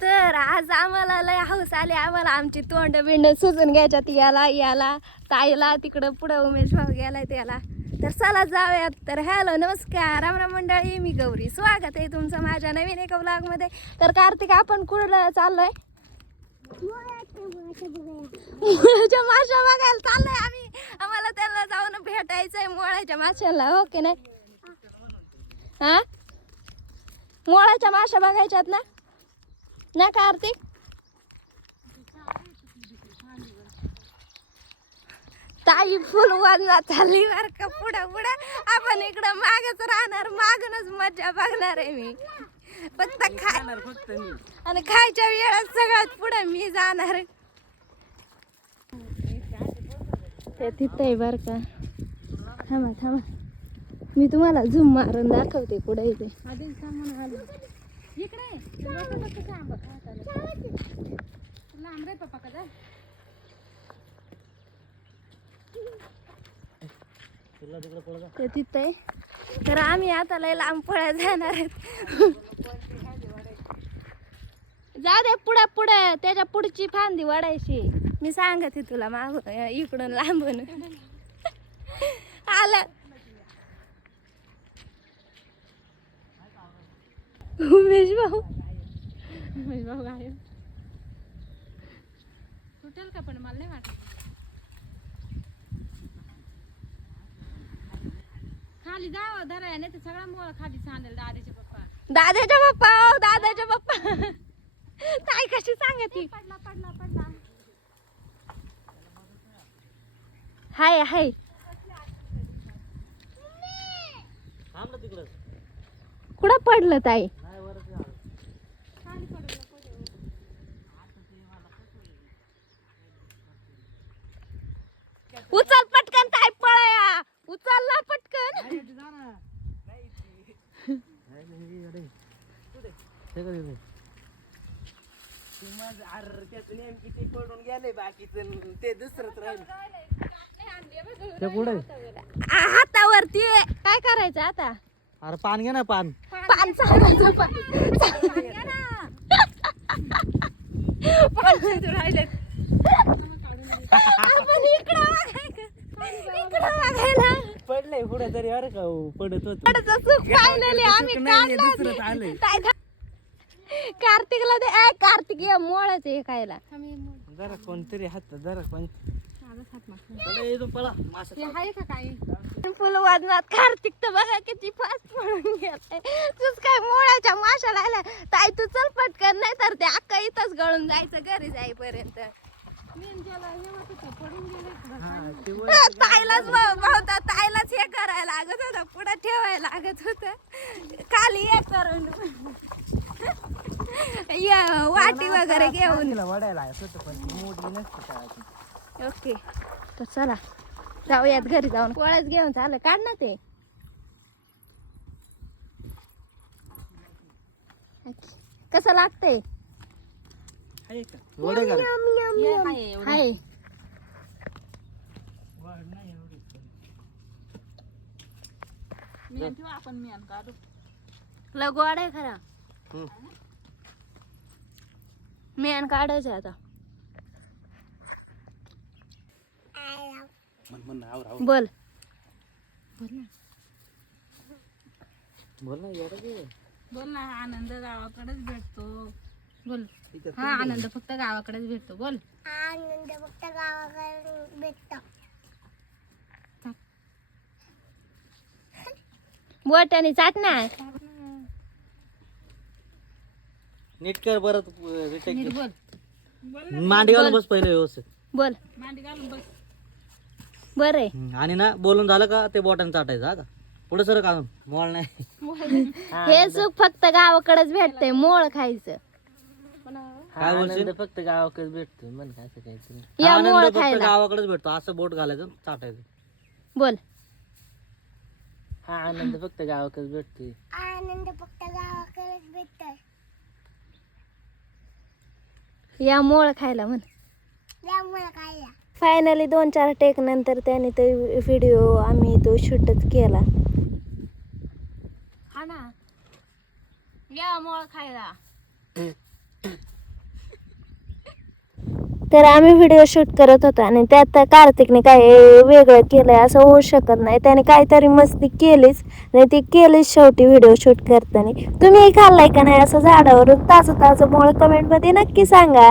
तर आज आम्हाला लय हौस आली, आम्हाला आमची तोंड बिंड सुजून घ्यायच्यात याला ताईला तिकडं पुढं उमेश भाऊ गेलाय त्याला. तर चला जाऊयात. तर हॅलो नमस्कार राम मंडळी, मी गौरी, स्वागत आहे तुमचं माझ्या नवीन एका ब्लॉगमध्ये. तर कार्तिक आपण कुठं चाललोय? मोळ्याच्या माशा बघायला चाललोय आम्ही. आम्हाला त्याला जाऊन भेटायचंय मोळ्याच्या माशाला, हो की नाही? हा, मोळ्याच्या माशा बघायच्यात ना ना कार्तिक? ताई फुल वजनात चालली बर का. पुढं आपण इकडं मागच राहणार, मागूनच मजा बघणार आहे मी. फक्त खाणार आणि खायच्या वेळेस सगळ्यात पुढे मी जाणार. ते तिथं आहे बर का. थांबा मी तुम्हाला झूम मारून दाखवते कुठे येते. ते तिथं आहे. तर आम्ही आता लय लांब पळा जाणार आहेत. जाऊ दे पुढे त्याच्या पुढची फांदी वाढायची. मी सांगते तुला मागून इकडून लांबून आलं. उमेश भाऊ गायब सुटेल का? पण मला नाही वाटत. खाली जावं धराय नाही तर सगळा मोळ खाली सांडेल. दादाच्या पप्पा काय कशी सांगते? पडला हाय कुठं पडलं ताई? उचल पटकन ताई, पळया उचल ना पटकन. पडून गेले बाकीच ते दुसरंच राहिलं. हातावरती काय करायचं आता? अरे पान घे ना, पान चालायचं राहिले. आपण इकडं बघायला पडलंय पुढे तरी. अरे का पडत होत. फायनली आम्ही काढलं. कार्तिकला दे. कार्तिक या मोळाच आहे खायला. जरा कोणतरी हात जरा कोण फुल वाजनात कार्तिक तर बघा किती फास्ट पळून गेलाय. तूच काय मोळ्याच्या माशा लागला. ताई तू चल पटकन, नाही तर ते अक्का इथंच गळून जायचं घरी जाईपर्यंत. ताईलाच हे करायला लागत होतं, पुढे ठेवायला लागत होतं. खाली हे करून वाटी वगैरे घेऊन. ओके तर चला जाऊयात घरी जाऊन. पोळ्याच घेऊन चाललं. काढ ना ते. कसं लागतंय? हाय लगवाड आहे खरा. मेन काढायचं आता. बोल ना. आनंद गावाकडेच भेटतो. बोल. हा, आनंद फक्त गावाकडेच भेटतो. बोल. आनंद फक्त गावाकडे भेटतो. बोटाने चाटणार. नीट कर परत. नीट बोल. मांडी घालून बस पहिले व्यवस्थित. बोल. मांडी घालून बस. बर आहे. आणि ना बोलून झालं का ते बोटाने चाटायचं. हा का पुढे सर का मोळ नाही. हे सुख फक्त गावाकडेच भेटतंय, मोळ खायचं. काय बोलशील? फक्त गावाकडेच भेटतो. मन काय काहीतरी. या आनंद मोळ फक्त खायला. गावाकडेच भेटतो. असं बोट घालायचं चाटायचं. बोल. हा, आनंद फक्त गावाकडेच भेटतोय. आनंद फक्त गावाकडेच भेटतोय. या मोळ खायला म्हण. त्यामुळे खायला. फायनली 2-4 टेक नंतर त्याने तो व्हिडिओ आम्ही तो शूटच केला. हा ना, या मोळ खायला. तर आम्ही व्हिडिओ शूट करत होतो आणि त्यात कार्तिकने काय वेगळं केलंय असं होऊ शकत नाही. त्याने काहीतरी मस्ती केलीच नाही, ती केलीच शेवटी व्हिडिओ शूट करताना. तुम्ही खाल्लाय का नाही असं झाडावरून ताजं ताजं मोळ? कमेंटमध्ये नक्की सांगा.